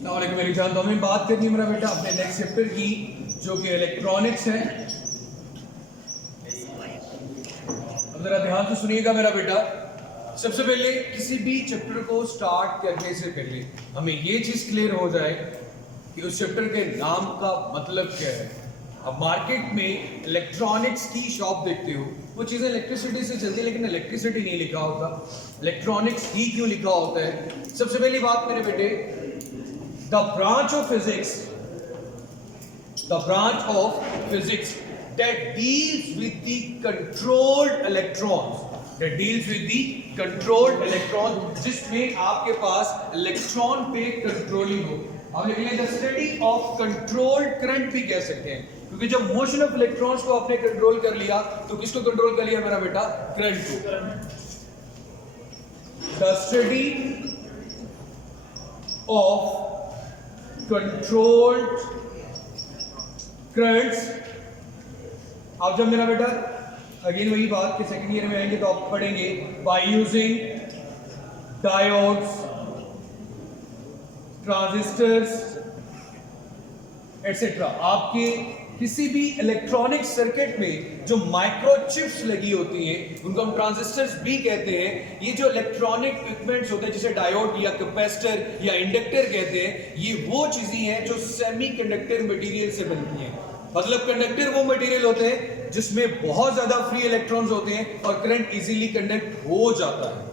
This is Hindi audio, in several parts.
अस्सलामुअलैकुम मेरी जान। तो हमें बात करनी है मेरा बेटा अपने नेक्स्ट चैप्टर की, जो कि इलेक्ट्रॉनिक्स है। अब जरा ध्यान से सुनिएगा मेरा बेटा। सबसे पहले किसी भी चैप्टर को स्टार्ट करने से पहले हमें ये चीज क्लियर हो जाए कि उस चैप्टर के नाम का मतलब क्या है। अब मार्केट में इलेक्ट्रॉनिक्स की शॉप देखते हो, वो चीजें इलेक्ट्रिसिटी से चलती है लेकिन इलेक्ट्रिसिटी नहीं लिखा होता, इलेक्ट्रॉनिक्स ही क्यों लिखा होता है। सबसे पहली बात मेरे बेटे, the branch of physics that deals with the controlled electrons, जिसमें आपके पास इलेक्ट्रॉन पे कंट्रोलिंग हो। अब लिख लें the study of controlled current भी कह सकते हैं, क्योंकि जब मोशन ऑफ इलेक्ट्रॉन्स को आपने कंट्रोल कर लिया तो किसको कंट्रोल कर लिया मेरा बेटा? करंट को। The study of controlled currents. अब जब मेरा बेटा अगेन वही बात कि सेकेंड ईयर में आएंगे तो आप पढ़ेंगे by using diodes, transistors etcetera. आपके किसी भी इलेक्ट्रॉनिक सर्किट में जो माइक्रोचिप्स लगी होती हैं उनको हम ट्रांजिस्टर्स भी कहते हैं। ये जो इलेक्ट्रॉनिक इक्विपमेंट्स होते हैं जिसे डायोड या कैपेसिटर या इंडक्टर कहते हैं, ये वो चीजें हैं जो सेमीकंडक्टर मटेरियल से बनती हैं। मतलब कंडक्टर वो मटेरियल होते हैं जिसमें बहुत ज्यादा फ्री इलेक्ट्रॉन्स होते हैं और करंट इजीली कंडक्ट हो जाता है।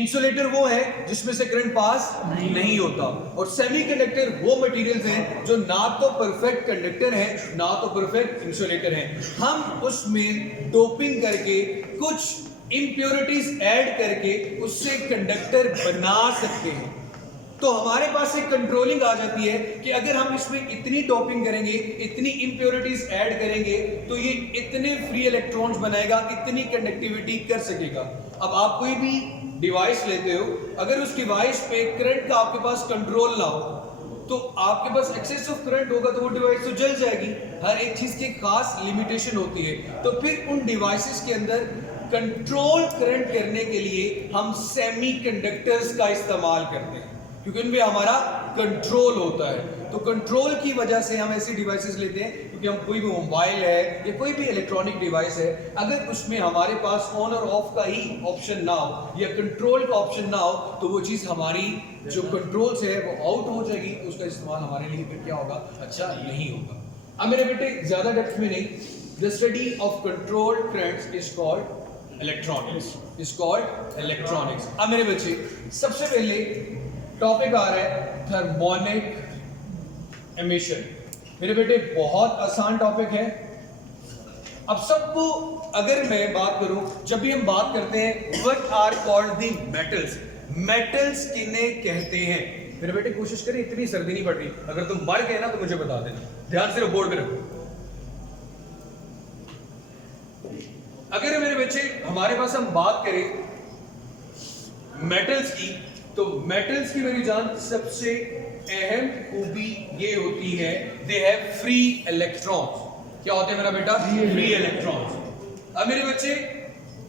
इंसुलेटर वो है जिसमें से करंट पास नहीं होता, और सेमीकंडक्टर वो मटेरियल्स हैं जो ना तो परफेक्ट कंडक्टर हैं ना तो परफेक्ट इंसुलेटर हैं। हम उसमें डोपिंग करके कुछ इंप्योरिटीज ऐड करके उससे कंडक्टर बना सकते हैं। तो हमारे पास एक कंट्रोलिंग आ जाती है कि अगर हम इसमें इतनी डोपिंग करेंगे, इतनी इंप्योरिटीज ऐड करेंगे तो ये इतने फ्री इलेक्ट्रॉन्स बनाएगा, इतनी कंडक्टिविटी कर सकेगा। अब आप कोई भी डिवाइस लेते हो, अगर उस डिवाइस पे करंट का आपके पास कंट्रोल ना हो तो आपके पास एक्सेस ऑफ करंट होगा तो वो डिवाइस तो जल जाएगी। हर एक चीज की खास लिमिटेशन होती है। तो फिर उन डिवाइसेस के अंदर कंट्रोल करंट करने के लिए हम सेमीकंडक्टर्स का इस्तेमाल करते हैं, क्योंकि उनमें हमारा कंट्रोल होता है। तो कंट्रोल की वजह से हम ऐसी डिवाइसेस लेते हैं, क्योंकि हम कोई भी मोबाइल है या कोई भी इलेक्ट्रॉनिक डिवाइस है, अगर उसमें हमारे पास ऑन और ऑफ का ही ऑप्शन ना हो या कंट्रोल का ऑप्शन ना हो तो वो चीज़ हमारी जो कंट्रोल से है वो आउट हो जाएगी। उसका इस्तेमाल हमारे लिए फिर क्या होगा? अच्छा नहीं होगा। अब मेरे बेटे ज़्यादा डेप्थ में नहीं, the study of controlled currents is called electronics. अब मेरे बच्चे सबसे पहले टॉपिक आ रहा है थर्मोनिक एमिशन। मेरे बेटे बहुत आसान टॉपिक है। अब सबको अगर मैं बात करूं, जब भी हम बात करते हैं what are called the metals किन्हें कहते हैं। मेरे बेटे कोशिश करें, इतनी सर्दी नहीं पड़ रही, अगर तुम मर गए ना तो मुझे बता देना। ध्यान से बोर्ड पे रखो। अगर मेरे बच्चे हमारे पास हम बात करें मेटल्स की, तो मेटल्स की मेरी जान सबसे अहम खूबी ये होती है दे हैव फ्री इलेक्ट्रॉन्स। क्या होते हैं मेरा बेटा? Free electrons. अब मेरे बच्चे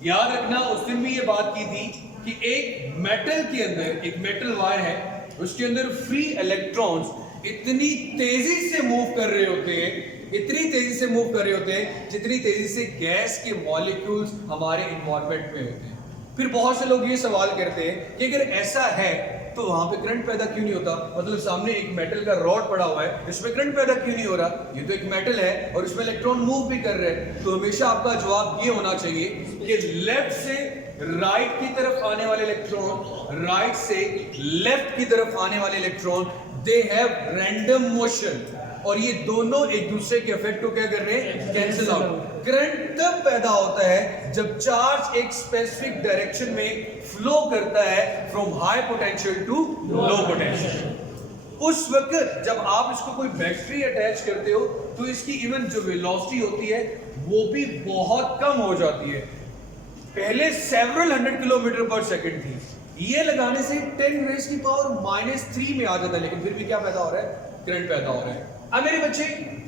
याद रखना, उस दिन भी ये बात की थी कि एक मेटल के अंदर एक मेटल वायर है, उसके अंदर फ्री इलेक्ट्रॉन्स इतनी तेजी से मूव कर रहे होते हैं, जितनी तेजी से गैस के मॉलिक्यूल्स हमारे इन्वायरमेंट में होते हैं। फिर बहुत से लोग ये सवाल करते हैं कि अगर ऐसा है तो वहां पे करंट पैदा क्यों नहीं होता? मतलब सामने एक मेटल का रॉड पड़ा हुआ है, इसमें करंट पैदा क्यों नहीं हो रहा? ये तो एक मेटल है और इसमें इलेक्ट्रॉन मूव भी कर रहे हैं। तो हमेशा आपका जवाब ये होना चाहिए कि लेफ्ट से राइट की तरफ आने वाले इलेक्ट्रॉन, राइट से लेफ्ट की तरफ आने वाले electron, they have random motion, और ये दोनों एक दूसरे के इफेक्ट को क्या कर रहे हैं? Cancel out. करंट तब पैदा होता है जब चार्ज एक स्पेसिफिक डायरेक्शन में फ्लो करता है from high potential to low potential. उस वक्त जब आप इसको कोई बैटरी अटैच करते हो तो इसकी इवन जो वेलोसिटी होती है वो भी बहुत कम हो जाती है। पहले सेवरल 100 किलोमीटर पर सेकंड थी, ये लगाने से 10⁻³ में आ जाता है, लेकिन फिर भी क्या पैदा हो रहा है? करंट पैदा हो रहा है। अब मेरे बच्चे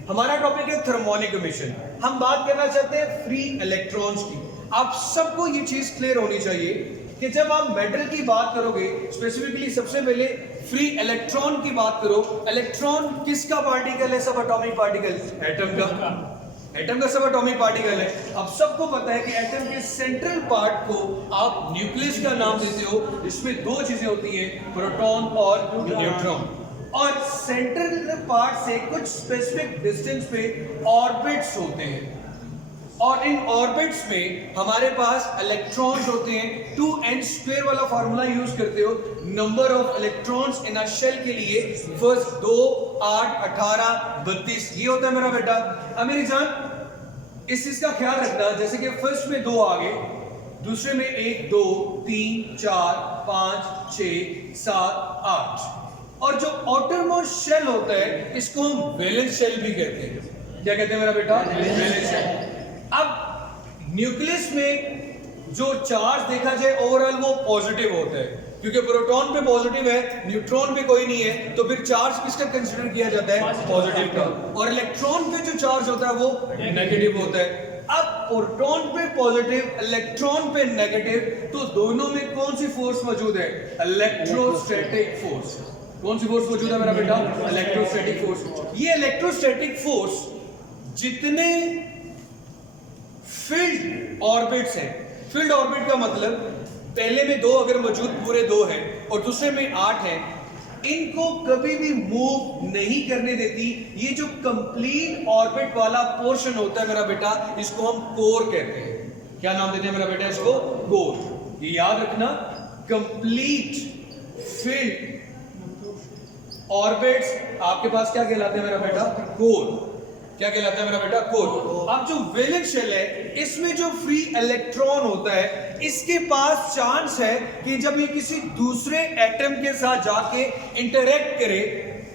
हमारा टॉपिक है थर्मोनिक एमिशन। हम बात करना चाहते हैं फ्री इलेक्ट्रॉन्स की। आप सबको ये चीज क्लियर होनी चाहिए कि जब आप मेटल की बात करोगे, स्पेसिफिकली सबसे पहले फ्री इलेक्ट्रॉन की बात करो। इलेक्ट्रॉन किसका पार्टिकल है? सब एटॉमिक पार्टिकल, एटम का। एटम का सब एटॉमिक पार्टिकल है। अब सबको पता है कि एटम के सेंट्रल पार्ट को आप न्यूक्लियस का नाम देते हो। इसमें दो चीजें होती हैं, प्रोटॉन और न्यूट्रॉन। और सेंट्रल पार्ट से कुछ स्पेसिफिक डिस्टेंस पे ऑर्बिट्स होते हैं, और इन ऑर्बिट्स में हमारे पास इलेक्ट्रॉन्स होते हैं। 2n² वाला फार्मूला यूज करते हो number of electrons in a shell के लिए। फर्स्ट 2, 8, 18, 32 ये होता है मेरा बेटा। अब मेरी जान इस चीज का ख्याल रखना, जैसे कि फर्स्ट में 2 आ गए, दूसरे में 1, 2, 3, 4, 5, 6, 7, 8, और जो आउटरमोस्ट शेल होता है इसको हम वैलेंस शेल भी कहते हैं। क्या कहते हैं मेरा बेटा? Valence shell. अब न्यूक्लियस में जो चार्ज देखा जाए ओवरऑल वो पॉजिटिव होता है, क्योंकि प्रोटॉन पे पॉजिटिव है, न्यूट्रॉन पे कोई नहीं है, तो फिर चार्ज किसका कंसीडर किया जाता है? पॉजिटिव का। और इलेक्ट्रॉन पे जो चार्ज होता है वो नेगेटिव होता है। अब प्रोटॉन पे पॉजिटिव, इलेक्ट्रॉन पे नेगेटिव, तो दोनों में कौन सी फोर्स मौजूद है? Electrostatic force. कौन सी फोर्स मौजूद है मेरा बेटा? Electrostatic force. ये इलेक्ट्रोस्टैटिक फोर्स जितने फील्ड ऑर्बिट्स है, फील्ड ऑर्बिट का मतलब पहले में 2 अगर मौजूद पूरे 2 है और दूसरे में 8 है, इनको कभी भी मूव नहीं करने देती। ये जो कंप्लीट ऑर्बिट वाला पोर्शन होता है मेरा बेटा, इसको हम कोर कहते हैं। क्या नाम देते हैं मेरा बेटा? इसको कोर। ये याद रखना, कंप्लीट फील्ड ऑर्बिट्स आपके पास क्या कहलाते हैं मेरा बेटा? कोर। क्या कहलाता है मेरा बेटा? कोर। अब जो वैलेंस शेल है, इसमें जो फ्री इलेक्ट्रॉन होता है, इसके पास चांस है कि जब ये किसी दूसरे एटम के साथ जाके इंटरेक्ट करे,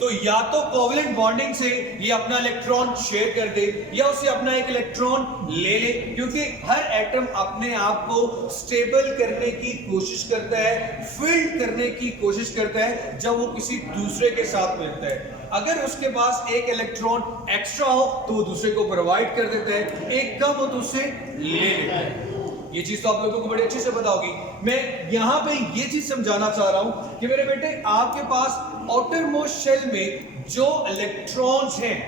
तो या तो कोवलेंट बॉन्डिंग से ये अपना इलेक्ट्रॉन शेयर कर दे, या उसे अपना एक इलेक्ट्रॉन ले ले, क्योंकि हर एटम अपने आप को स्टेबल करने की कोशिश करता है, फील्ड करने की कोशिश करता है जब वो किसी दूसरे के साथ मिलता है। अगर उसके पास एक इलेक्ट्रॉन एक्स्ट्रा हो तो वो दूसरे को प्रोवाइड कर देता है, एक कम हो तो उससे ले लेता है। ये चीज तो आप लोगों को बड़े अच्छे से पता होगी। मैं यहां पे ये चीज समझाना चाह रहा हूं कि मेरे बेटे, आपके पास आउटर मोस्ट शेल में जो इलेक्ट्रॉन्स हैं,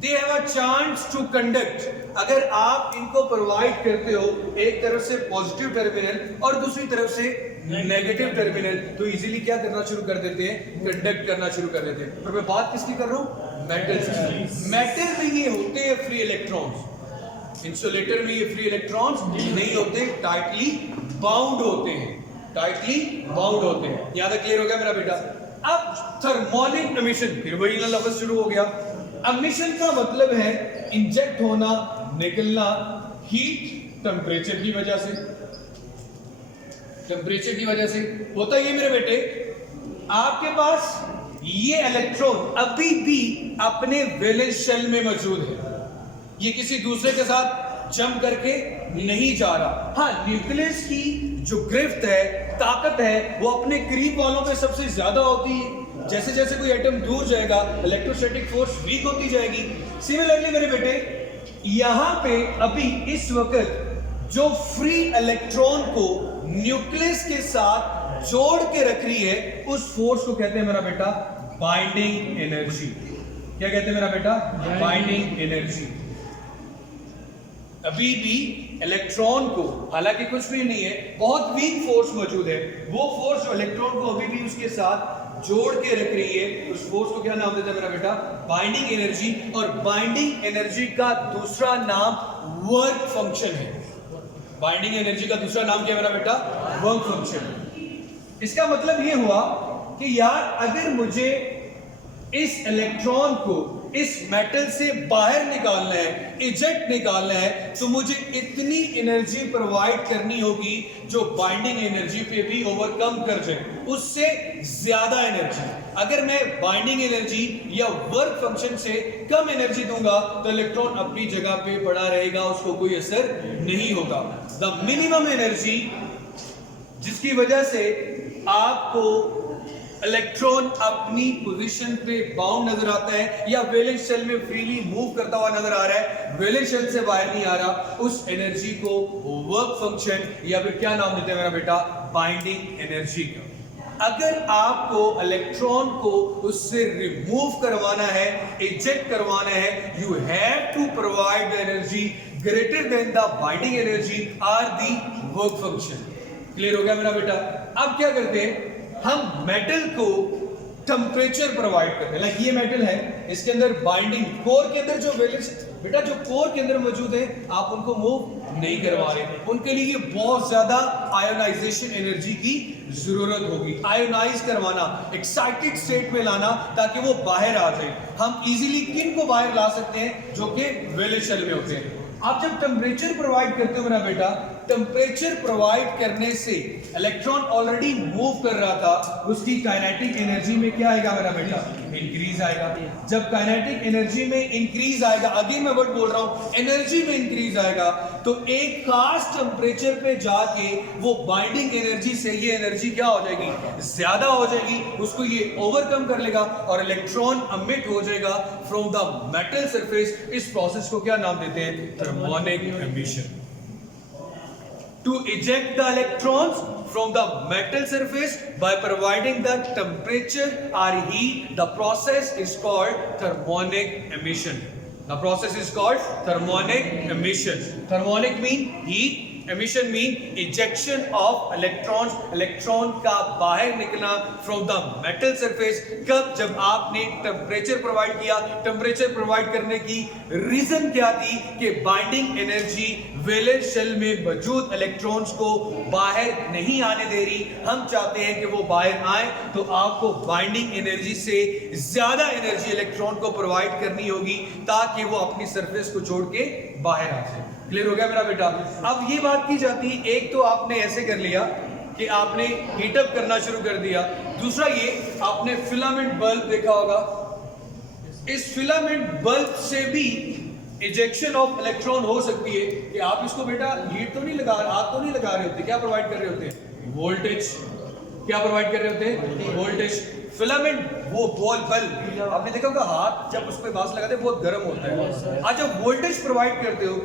they have a chance to conduct. अगर आप इनको प्रोवाइड करते हो एक तरफ से पॉजिटिव टर्मिनल और दूसरी तरफ से नेगेटिव टर्मिनल, तो इजीली क्या करना शुरू कर देते हैं? कंडक्ट करना शुरू कर देते हैं। और मैं बात किसकी कर रहा हूं? मेटल की। मेटल में ये होते हैं फ्री इलेक्ट्रॉन्स, इंसुलेटर में ये फ्री इलेक्ट्रॉन्स नहीं होते, टाइटली बाउंड होते हैं, टाइटली बाउंड होते हैं। यहां तक क्लियर हो गया मेरा बेटा? अब थर्मोनिक एमिशन, फिर वही ना लफ्ज शुरू हो गया। एमिशन का मतलब है इंजेक्ट होना, निकलना, हीट टेम्परेचर की वजह से, टेम्परेचर की वजह से होता है। ये मेरे बेटे, आपके पास ये इलेक्ट्रॉन अभी भी अपने वैलेंस शेल में मौजूद है, ये किसी दूसरे के साथ जंप करके नहीं जा रहा। हाँ, न्यूक्लियस की जो ग्रिफ्ट है, ताकत है, वो अपने करीब वालों पे सबसे ज्यादा होती है। जैसे जैसे कोई एटम दूर जाएगा, इलेक्ट्रोस्टैटिक फोर्स वीक होती जाएगी। सिमिलरली मेरे बेटे, यहां पे अभी इस वक्त जो फ्री इलेक्ट्रॉन को न्यूक्लियस के साथ जोड़ के रख रही है, उस फोर्स को कहते हैं मेरा बेटा बाइंडिंग एनर्जी। क्या कहते हैं मेरा बेटा? Binding energy. अभी भी इलेक्ट्रॉन को, हालांकि कुछ भी नहीं है, बहुत वीक फोर्स मौजूद है, वो फोर्स जो इलेक्ट्रॉन को अभी भी उसके साथ जोड़ के रख रही है, उस फोर्स को क्या नाम देता है मेरा बेटा? Binding energy. और बाइंडिंग एनर्जी का दूसरा नाम वर्क फंक्शन है। बाइंडिंग एनर्जी का दूसरा नाम क्या है मेरा बेटा? Work function. इसका मतलब ये हुआ कि यार, अगर मुझे इस इलेक्ट्रॉन को इस मेटल से बाहर निकालना है, इजेक्ट निकालना है, तो मुझे इतनी एनर्जी प्रोवाइड करनी होगी जो बाइंडिंग एनर्जी पे भी ओवरकम कर जाए, उससे ज्यादा एनर्जी। अगर मैं बाइंडिंग एनर्जी या वर्क फंक्शन से कम एनर्जी दूंगा तो इलेक्ट्रॉन अपनी जगह पे पड़ा रहेगा, उसको कोई असर नहीं होगा। द मिनिमम एनर्जी जिसकी वजह से आपको इलेक्ट्रॉन अपनी पोजीशन पे बाउंड नजर आता है या वैलेंस शेल में फ्रीली मूव करता हुआ नजर आ रहा है, वैलेंस शेल से बाहर नहीं आ रहा, उस एनर्जी को वर्क फंक्शन या फिर क्या नाम देते हैं मेरा बेटा, बाइंडिंग एनर्जी का। अगर आपको इलेक्ट्रॉन को उससे रिमूव करवाना है, इजेक्ट करवाना है, you have to provide the energy greater than the binding energy or the work function. Clear हो गया मेरा बेटा? अब क्या करते हैं, हम मेटल को टेम्परेचर प्रोवाइड करते हैं। लाइक ये मेटल है, इसके अंदर बाइंडिंग कोर के अंदर जो वैलेंस बेटा जो कोर के अंदर मौजूद है, आप उनको मूव नहीं करवा रहे, उनके लिए बहुत ज्यादा आयोनाइजेशन एनर्जी की जरूरत होगी। आयोनाइज करवाना, एक्साइटेड स्टेट में लाना ताकि वो बाहर आ जाए। हम इजीली किन को बाहर ला सकते हैं, जो कि वैलेंस शेल में होते हैं। आप जब टेम्परेचर प्रोवाइड करते हो मेरा बेटा, टेम्परेचर प्रोवाइड करने से इलेक्ट्रॉन ऑलरेडी मूव कर रहा था, उसकी काइनेटिक एनर्जी में क्या आएगा मेरा बेटा, इंक्रीज आएगा। जब काइनेटिक एनर्जी में इंक्रीज आएगा, अगेन मैं वर्ड बोल रहा हूं, एनर्जी में इंक्रीज आएगा, तो एक खास टेम्परेचर पे जाके वो बाइंडिंग एनर्जी से ये एनर्जी क्या हो जाएगी, ज्यादा हो जाएगी, उसको ये ओवरकम कर लेगा और इलेक्ट्रॉन एमिट हो जाएगा फ्रॉम द मेटल सरफेस। इस प्रोसेस को क्या नाम देते हैं, thermionic emission. To eject the electrons from the metal surface by providing the temperature or heat, the process is called thermonic emission. The process is called thermonic emission. Thermonic mean heat, emission mean ejection of electrons. Electron का बाहर निकलना from the metal surface। कब, जब आपने टेम्परेचर प्रोवाइड किया। टेम्परेचर प्रोवाइड करने की रीजन क्या थी कि बाइंडिंग एनर्जी वैलेंस शेल में मौजूद इलेक्ट्रॉन्स को बाहर नहीं आने दे रही। हम चाहते हैं कि वो बाहर आए, तो आपको बाइंडिंग एनर्जी से ज्यादा एनर्जी इलेक्ट्रॉन को प्रोवाइड करनी होगी ताकि वो अपनी सरफेस को छोड़ के बाहर आ जाए। क्लियर हो गया मेरा बेटा? अब ये बात की जाती है, एक तो आपने ऐसे कर लिया कि आपने हीटअप करना शुरू कर दिया, दूसरा ये आपने फिलामेंट बल्ब देखा होगा, इस फिलामेंट बल्ब से भी इजेक्शन ऑफ इलेक्ट्रॉन हो सकती है कि आप इसको बेटा हीट तो नहीं लगा, आग तो नहीं लगा रहे होते, क्या प्रोवाइड कर रहे होते हैं, वोल्टेज। क्या प्रोवाइड कर रहे होते हैं, वोल्टेज। फिलामेंट वो बॉल बल्ब आपने देखा होगा, हाथ जब उस पर बांस लगाते हैं बहुत गर्म होता है। आज जब वोल्टेज प्रोवाइड करते हो,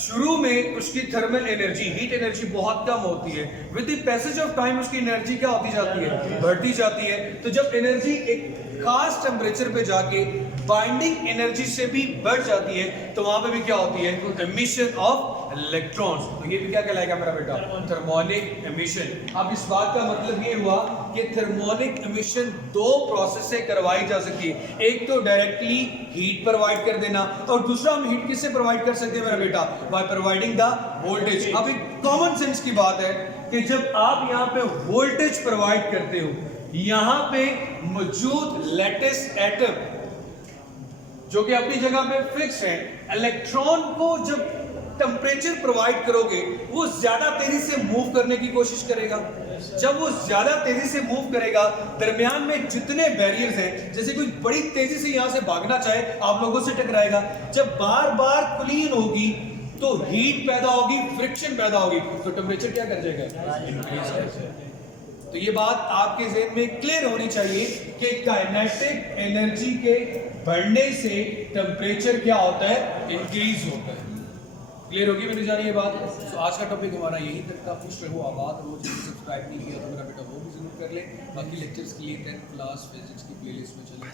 शुरू में उसकी थर्मल एनर्जी, हीट एनर्जी बहुत कम होती है, with the passage of time उसकी एनर्जी क्या होती जाती है, बढ़ती जाती है। तो जब एनर्जी एक खास टेम्परेचर पे जाके बाइंडिंग एनर्जी से भी बढ़ जाती है, तो वहां पे भी क्या होती है, एमिशन ऑफ इलेक्ट्रॉन्स। तो ये भी क्या कहलाएगा मेरा बेटा, थर्मोनिक एमिशन। अब इस बात का मतलब ये हुआ कि थर्मोनिक एमिशन दो प्रोसेस से करवाई जा सकती है। एक तो डायरेक्टली हीट प्रोवाइड कर देना, और दूसरा हम हीट किससे प्रोवाइड कर सकते हैं मेरा बेटा, बाय प्रोवाइडिंग द वोल्टेज। अब एक कॉमन सेंस की बात है कि जब आप यहाँ पे वोल्टेज प्रोवाइड करते हो, यहाँ पे मौजूद लेटेस्ट एटम जो कि अपनी जगह पे फिक्स है, इलेक्ट्रॉन को जब टेम्परेचर प्रोवाइड करोगे, वो ज्यादा तेजी से मूव करने की कोशिश करेगा। जब वो ज्यादा तेजी से मूव करेगा, दरमियान में जितने बैरियर्स हैं, जैसे कोई बड़ी तेजी से यहां से भागना चाहे, आप लोगों से टकराएगा। जब बार बार क्लीन होगी तो हीट पैदा होगी, फ्रिक्शन पैदा होगी, तो टेम्परेचर क्या कर जाएगा, इंक्रीज कर जाएगा। तो ये बात आपके ज़हन में क्लियर होनी चाहिए कि काइनेटिक एनर्जी के बढ़ने से टेम्परेचर क्या होता है, इंक्रीज होता है। क्लियर होगी मेरी जानी ये बात? तो आज का टॉपिक हमारा यही तक था। खुश रहो, आबाद रहो। जिसने सब्सक्राइब नहीं किया तो मेरा बेटा वो भी जरूर कर ले। बाकी लेक्चर्स के लिए 10th क्लास फिजिक्स की प्लेलिस्ट में चले।